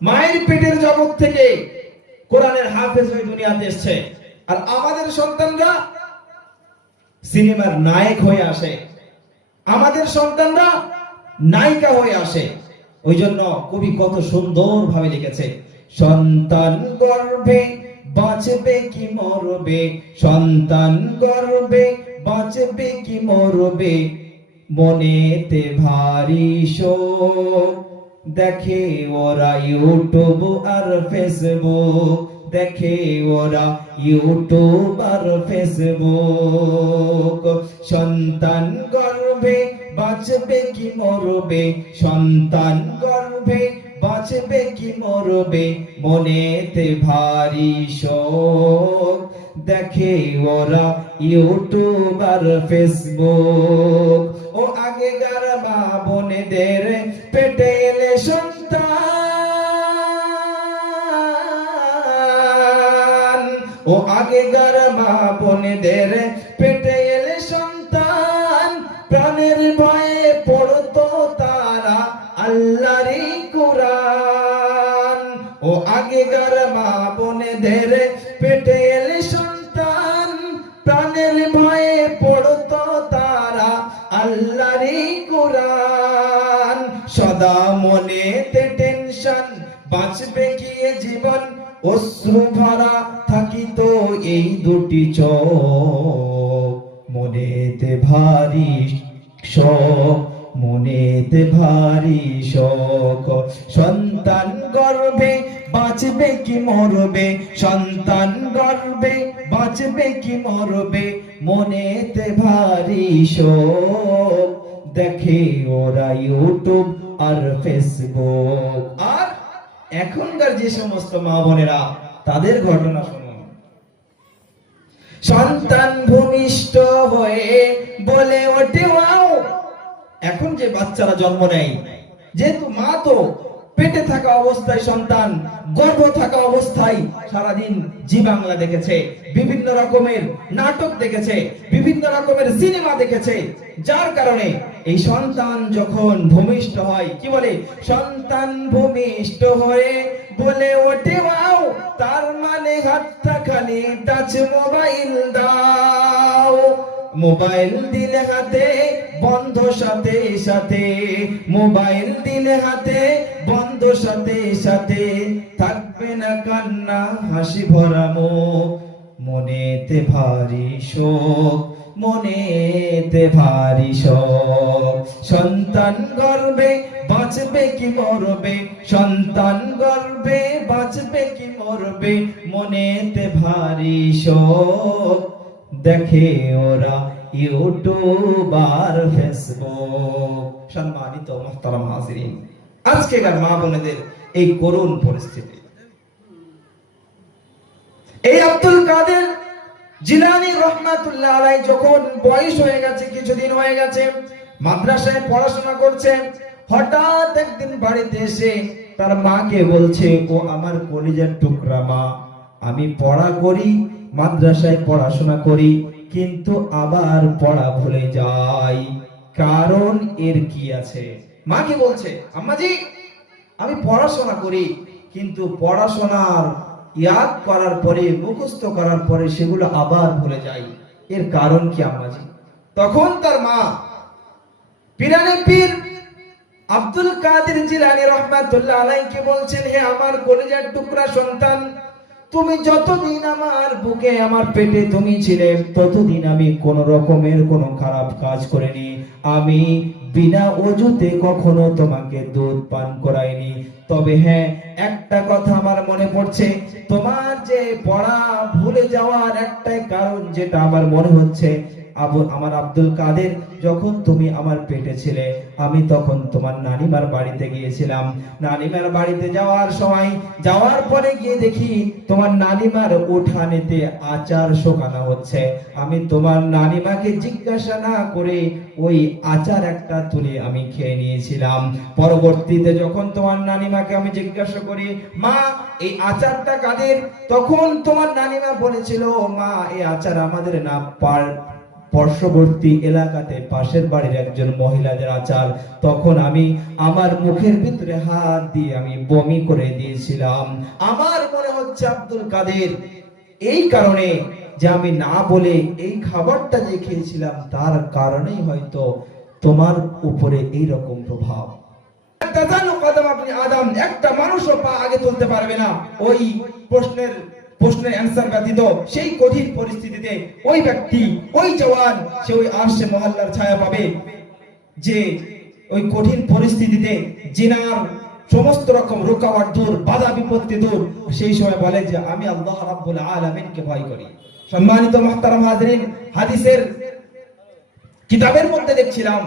মায়ের পেটের জগৎ থেকে কোরআনের হাফেজ হয়ে দুনিয়াতে এসেছে, আর আমাদের সন্তানরা সিনেমার নায়ক হয়ে আসে, আমাদের সন্তানরা নায়িকা হয়ে আসে। ওই জন্য কবি কত সুন্দর ভাবে লিখেছে, সন্তান গর্ভে বাঁচবে কি মরবে, সন্তান গর্ভে বাঁচবে কি মরবে, মনেতে ভারী শোক, দেখে ওরা ইউটিউব আর ফেসবুক, দেখে ওরা ইউটিউব আর ফেসবুক। সন্তান গর্ভে বাঁচবে কি মরবে, সন্তান গর্ভে বাঁচবে কি মরবে, মনেতে ভারী শোক, দেখে ওরা ইউটিউব আর ফেসবুক। ও আগেকার মা বোনেদের পেটে এলে সন্তান, ও আগেকার মা বোনেদের পেটে এলে সন্তান, প্রাণের ভয়ে পড়তো তারা আল্লাহরই কোরআন। ও আগেকার মা বোনেদের পেটে এলে সন্তান, প্রাণের ভয়ে পড়তো তারা আল্লাহরই কোরআন। সদা মনেতে টেনশন, বাঁচবে কি এ জীবন, অশ্রু ভরা থাকিত এই দুটি চোখ, মনেতে ভারী শোক, মনেতে ভারী শোক। সন্তান গর্ভে বাঁচবে কি মরবে, সন্তান গর্ভে বাঁচবে কি মরবে, মনেতে ভারী শোক, দেখে ওরা ইউটিউব আর ফেসবুক। আর এখনকার যে সমস্ত মা বোনেরা, তাদের ঘটনা শুনুন। সন্তান ভূমিষ্ঠ হয়ে বলে ওঠে ওয়াও। এখন যে বাচ্চারা জন্ম নেয়, যেহেতু মা তো পেটে থাকা অবস্থায়, সন্তান গর্ভ থাকা অবস্থায় সারাদিন জি বাংলা দেখেছে, বিভিন্ন রকমের নাটক দেখেছে, বিভিন্ন রকমের সিনেমা দেখেছে, যার কারণে এই সন্তান যখন ভূমিষ্ঠ হয়, কি বলে, সন্তান ভূমিষ্ঠ হয়ে বলে ওঠে ওয়াও, তার মানে হাতটা খালি টাচ মোবাইল দাও। মোবাইল দিলে হাতে বন্ধ সাথে সাথে, মোবাইল দিলে হাতে বন্ধ সাথে সাথে, থাকবে না কান্না হাসি ভরা মুখ, মনেতে ভারী শোক, মনেতে ভারী শোক। সন্তান গর্ভে বাঁচবে কি মরবে, সন্তান গর্ভে বাঁচবে কি মরবে, মনেতে ভারী শোক, দেখে ওরা ইউটিউব আর ফেসবুক। সম্মানিত মুহতারাম হাজিরিন, আজকেকার মা বোনেদের এই করুণ পরিস্থিতি। এই আব্দুল কাদের জিলানী রাহমাতুল্লাহ আলাইহি যখন বয়স হয়ে গেছে, কিছুদিন হয়ে গেছে, মাদ্রাসায় পড়াশোনা করছে, হঠাৎ একদিন বাড়িতে এসে তার মাকে বলছে, ও আমার কলিজার টুকরা মা, আমি পড়া করি, মাদ্রাসায় পড়াশোনা করি, কিন্তু আবার পড়া ভুলে যাই, কারণ এর কি আছে? মাকে বলছে, আম্মাজি আমি পড়াশোনা করি, কিন্তু পড়াশোনার ইয়াদ করার পরে, মুখস্থ করার পরে সেগুলো আবার ভুলে যাই, এর কারণ কি আম্মাজি? তখন তার মা পীরানে পীর আব্দুল কাদের জিলানী রাহমাতুল্লাহ আলাইহি বলছেন, হে আমার কলিজার টুকরা সন্তান, তুমি যতদিন আমার বুকে, আমার পেটে তুমি ছিলে, ততদিন আমি কোন রকমের কোনো খারাপ কাজ করিনি, আমি বিনা ওযুতে কখনো তোমাকে দুধ পান করাইনি। তবে হ্যাঁ, একটা কথা আমার মনে পড়ছে, তোমার যে পড়া ভুলে যাওয়ার একটাই কারণ, যেটা আমার মনে হচ্ছে, আমার আব্দুল কাদের, যখন তুমি আমার পেটে ছিলে, আমি তখন তোমার নানিমার বাড়িতে গিয়েছিলাম। নানিমার বাড়িতে যাওয়ার সময়, যাওয়ার পরে গিয়ে দেখি তোমার নানিমার উঠানেতে আচার শোকানো হচ্ছে। আমি তোমার নানিমাকে জিজ্ঞাসা না করে ওই আচার একটা তুলে আমি খেয়ে নিয়েছিলাম। পরবর্তীতে যখন তোমার নানিমাকে আমি জিজ্ঞাসা করি, মা এই আচারটা কাদের, তখন তোমার নানিমা বলেছিল, মা এই আচার আমাদের না পার্শ্ববর্তী এলাকাতে পাশের বাড়ির একজন মহিলাদের আচার, তখন আমি আমার মুখের ভিতরে হাত দিয়ে আমি বমি করে দিয়েছিলাম। আমার মনে হচ্ছে আব্দুল কাদের এই কারণে যে আমি না বলে এই খাবারটা যে খেয়েছিলাম তার কারণেই হয়তো তোমার উপরে এই রকম প্রভাব। আপনি আদম, একটা মানুষও পা আগে তুলতে পারবে না ওই প্রশ্নের অ্যানসার ব্যতীত। সেই কঠিন পরিস্থিতিতে ওই ব্যক্তি, ওই জওয়ান, সে ওই আরশে মহল্লার ছায়া পাবে, যে ওই কঠিন পরিস্থিতিতে জিনার সমস্ত রকম রুকাওয়াট দূর, বাধা বিপত্তি দূর, সেই সময় বলে যে আমি আল্লাহ রাব্বুল আলামিনকে ভয় করি। সম্মানিত মুহতারাম হাজরিন, হাদিসের কিতাবের মধ্যে দেখছিলাম